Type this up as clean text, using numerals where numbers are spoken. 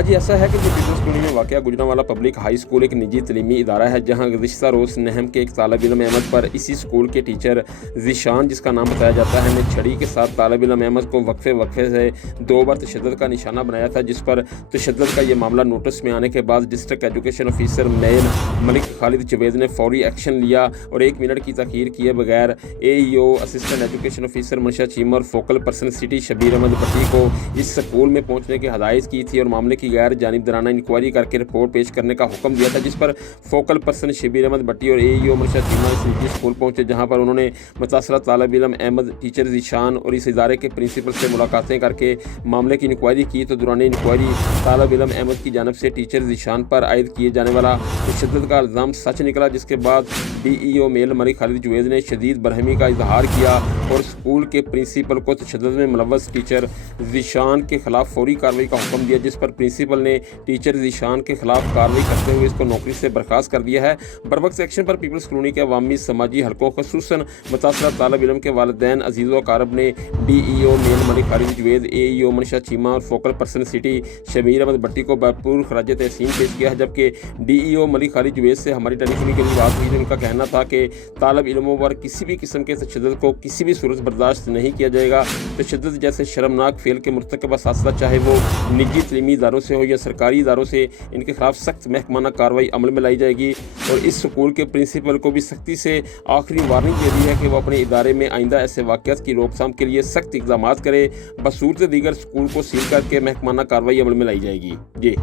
आज ऐसा है कि जो पीपल्स कॉलोनी में वाक़या गुजरांवाला पब्लिक हाई स्कूल एक निजी तलीमी इदारा है, जहाँ गुज़िश्ता रोज़ नहम के एक तालिब इल्म अहमद पर इसी स्कूल के टीचर ज़ीशान, जिसका नाम बताया जाता है, ने छड़ी के साथ तालिब इल्म अहमद को वक्फे से 2 बार तशद्दुद का निशाना बनाया था, जिस पर तशद्दुद का ये मामला नोटिस में आने के बाद डिस्ट्रिक्ट एजुकेशन ऑफिसर मेल मलिक खालिद जवेद ने फौरी एक्शन लिया और 1 मिनट की तखीर किए बगैर AEO assistant education officer Mansha Cheema और focal person city Shabbir Ahmad Bhatti को इस स्कूल में पहुंचने की हदायत की थी और मामले की गैर जानिबदाराना इंक्वायरी करके रिपोर्ट पेश करने का हुक्म दिया था, जिस पर फोकल पर्सन शबीर अहमद भट्टी और AEO मनशा चीमा इस निजी स्कूल पहुंचे, जहां पर उन्होंने मुतासरा तालिब इल्म अहमद, टीचर ज़ीशान और इस इदारे के प्रिंसिपल से मुलाकातें करके मामले की इंक्वायरी की। तो दौरान इंक्वायरी तालिब इल्म अहमद की जानब से टीचर ज़ीशान पर आयद किए जाने वाला तशद्दुद का इल्ज़ाम सच निकला, जिसके बाद DEO मेल मलिक खालिद जवेद ने शदीद बरहमी का इजहार किया और स्कूल के प्रिंसिपल को तशद्दुद में मुलव्वस टीचर ज़ीशान के खिलाफ फौरी कार्रवाई का हुक्म दिया, जिस पर प्रिंसिपल ने टीचर ज़ीशान के खिलाफ कार्रवाई करते हुए इसको नौकरी से बर्खास्त कर दिया है। बरवक्त एक्शन पर पीपल्स कॉलोनी के अवामी समाजी हलकों खसूसन मुतासरा तालिब इल्म के वालिदैन अजीज़ व अकारब ने DEO male Malik Khalid Javed, AEO Mansha Cheema और focal person city Shabbir Ahmad Bhatti को भरपूर खराज तहसीन पेश किया है। जबकि DEO मलिक खालिद जवेद से हमारी टेलीफोनिक के लिए बात हुई, उनका कहना था कि तालिब इल्मों पर किसी भी किस्म के तशद्दुद को किसी भी सूरत बर्दाश्त नहीं किया जाएगा। तशद्दुद जैसे शर्मनाक फेल के मुर्तकब असातिज़ा, चाहे वो निजी तलीमी इदारों से हो या सरकारी इदारों से, इनके खिलाफ सख्त महकमाना कार्रवाई अमल में लाई जाएगी और इस स्कूल के प्रिंसिपल को भी सख्ती से आखिरी वार्निंग दे दी है कि वो अपने इदारे में आइंदा ऐसे वाक़यात की रोकथाम के लिए सख्त इक़दामात करे। बसूरत दीगर स्कूल को सील करके महकमाना कार्रवाई अमल में लाई जाएगी। जी।